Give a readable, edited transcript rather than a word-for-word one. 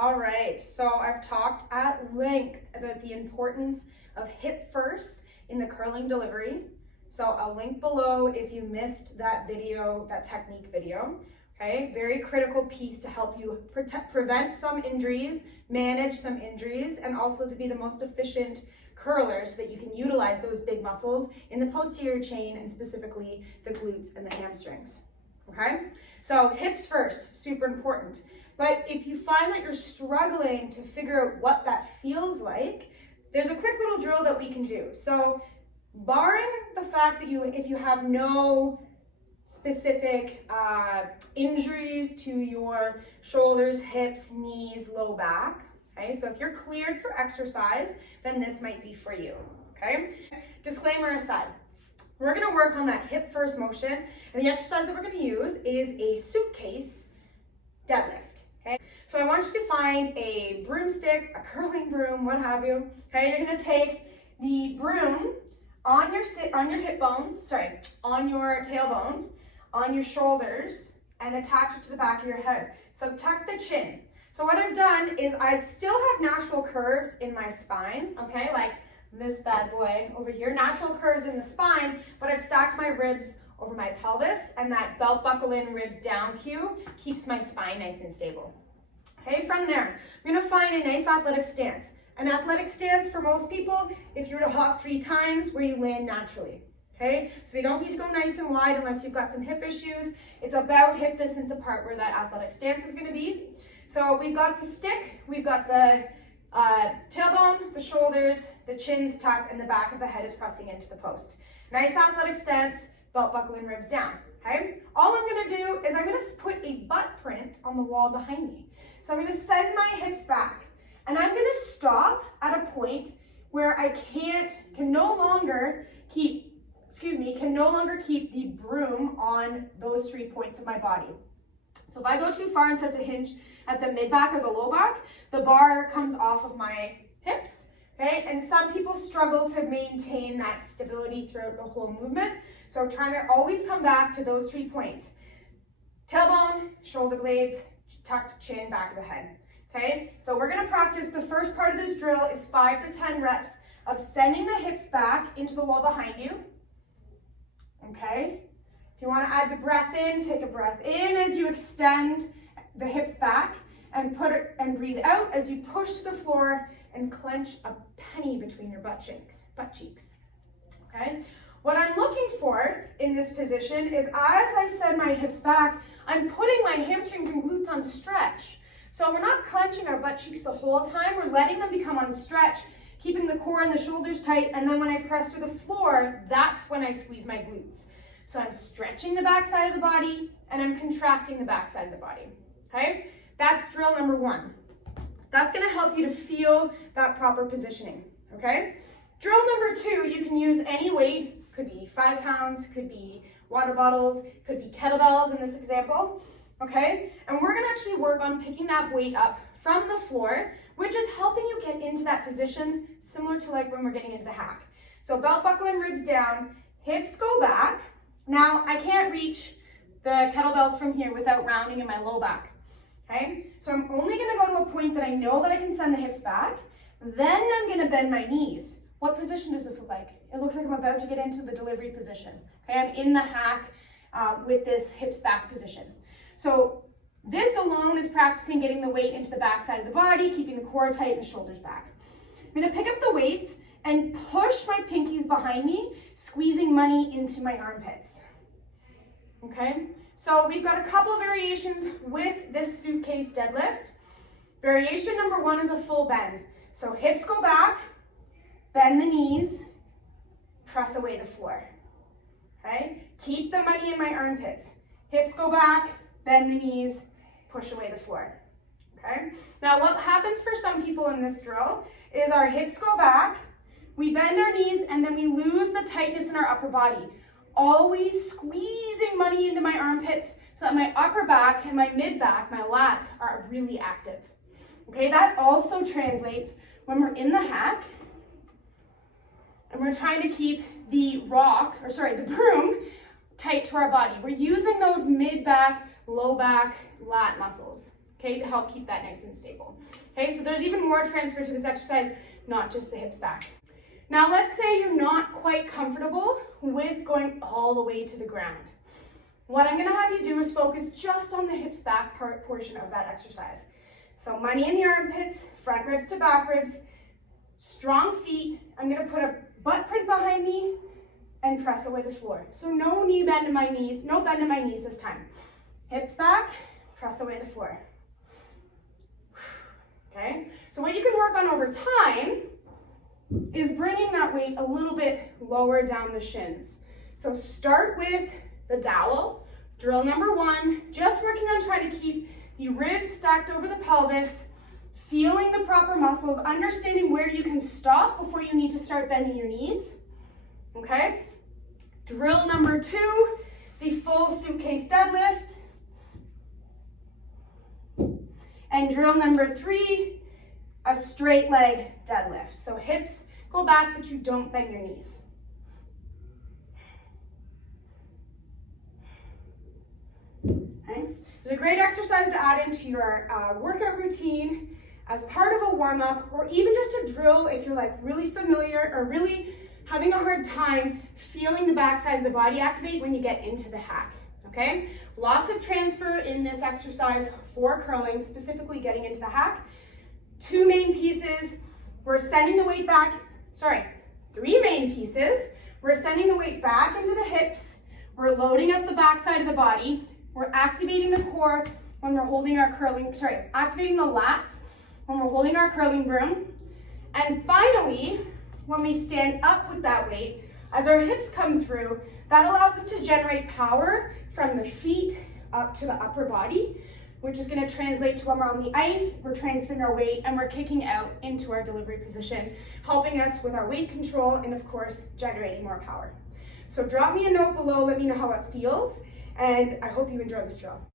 All right, so I've talked at length about the importance of hip first in the curling delivery. So I'll link below if you missed that video, that technique video. Okay, very critical piece to help you prevent some injuries, manage some injuries, and also to be the most efficient curler so that you can utilize those big muscles in the posterior chain and specifically the glutes and the hamstrings. Okay, so hips first, super important. But if you find that you're struggling to figure out what that feels like, there's a quick little drill that we can do. So barring the fact that if you have no specific injuries to your shoulders, hips, knees, low back, okay? So if you're cleared for exercise, then this might be for you, okay? Disclaimer aside, we're gonna work on that hip first motion, and the exercise that we're gonna use is a suitcase deadlift, okay? So I want you to find a broomstick, a curling broom, what have you, okay? You're gonna take the broom on your hip bones, on your tailbone, on your shoulders, and attach it to the back of your head. So tuck the chin. So what I've done is I still have natural curves in my spine, okay? Like this bad boy over here, natural curves in the spine, but I've stacked my ribs over my pelvis, and that belt buckle in, ribs down cue keeps my spine nice and stable. Okay, from there, I'm gonna find a nice athletic stance. An athletic stance for most people, if you were to hop 3 times, where you land naturally. Okay, so we don't need to go nice and wide unless you've got some hip issues. It's about hip distance apart where that athletic stance is gonna be. So we've got the stick, we've got the tailbone, the shoulders, the chin's tucked, and the back of the head is pressing into the post. Nice athletic stance, belt buckle and ribs down, okay? All I'm gonna do is I'm gonna put a butt print on the wall behind me. So I'm gonna send my hips back, and I'm gonna stop at a point where I can no longer keep the broom on those 3 points of my body. So if I go too far and start to hinge at the mid back or the low back, the bar comes off of my hips, okay? And some people struggle to maintain that stability throughout the whole movement. So trying to always come back to those 3 points. Tailbone, shoulder blades, tucked chin, back of the head, okay? So we're gonna practice, the first part of this drill is 5 to 10 reps of sending the hips back into the wall behind you. Okay, if you want to add the breath in, take a breath in as you extend the hips back, and breathe out as you push the floor and clench a penny between your butt cheeks. Okay, what I'm looking for in this position is as I send my hips back, I'm putting my hamstrings and glutes on stretch. So we're not clenching our butt cheeks the whole time, we're letting them become on stretch, keeping the core and the shoulders tight, and then when I press through the floor, that's when I squeeze my glutes. So I'm stretching the back side of the body, and I'm contracting the back side of the body, okay? That's drill number 1. That's gonna help you to feel that proper positioning, okay? Drill number 2, you can use any weight, could be 5 pounds, could be water bottles, could be kettlebells in this example, okay? And we're gonna actually work on picking that weight up from the floor, which is helping you get into that position similar to like when we're getting into the hack. So belt buckle and ribs down, hips go back. Now I can't reach the kettlebells from here without rounding in my low back, okay? So I'm only gonna go to a point that I know that I can send the hips back, then I'm gonna bend my knees. What position does this look like? It looks like I'm about to get into the delivery position, okay? I'm in the hack with this hips back position. So this alone is practicing getting the weight into the back side of the body, keeping the core tight and the shoulders back. I'm gonna pick up the weights and push my pinkies behind me, squeezing money into my armpits, okay? So we've got a couple of variations with this suitcase deadlift. Variation number 1 is a full bend. So hips go back, bend the knees, press away the floor, okay? Keep the money in my armpits. Hips go back, bend the knees, push away the floor, okay? Now what happens for some people in this drill is our hips go back, we bend our knees, and then we lose the tightness in our upper body. Always squeezing money into my armpits so that my upper back and my mid back, my lats, are really active. Okay, that also translates when we're in the hack and we're trying to keep the broom tight to our body. We're using those mid back, low back, lat muscles, okay, to help keep that nice and stable. Okay, so there's even more transfer to this exercise, not just the hips back. Now let's say you're not quite comfortable with going all the way to the ground. What I'm gonna have you do is focus just on the hips back portion of that exercise. So money in the armpits, front ribs to back ribs, strong feet. I'm gonna put a butt print behind me and press away the floor. So no knee bend in my knees, no bend in my knees this time. Hips back, press away the floor. Okay, so what you can work on over time is bringing that weight a little bit lower down the shins. So start with the dowel, drill number 1, just working on trying to keep the ribs stacked over the pelvis, feeling the proper muscles, understanding where you can stop before you need to start bending your knees, okay? Drill number 2, the full suitcase deadlift. And drill number 3, a straight leg deadlift. So hips go back, but you don't bend your knees. Okay. It's a great exercise to add into your workout routine as part of a warm-up, or even just a drill if you're like really familiar or really having a hard time feeling the backside of the body activate when you get into the hack. Okay, lots of transfer in this exercise for curling, specifically getting into the hack. 2 main pieces, we're sending the weight back, 3 main pieces. We're sending the weight back into the hips, we're loading up the backside of the body, we're activating the core when we're holding our activating the lats when we're holding our curling broom. And finally, when we stand up with that weight, as our hips come through, that allows us to generate power from the feet up to the upper body, which is going to translate to when we're on the ice, we're transferring our weight and we're kicking out into our delivery position, helping us with our weight control and of course, generating more power. So drop me a note below, let me know how it feels, and I hope you enjoy this drill.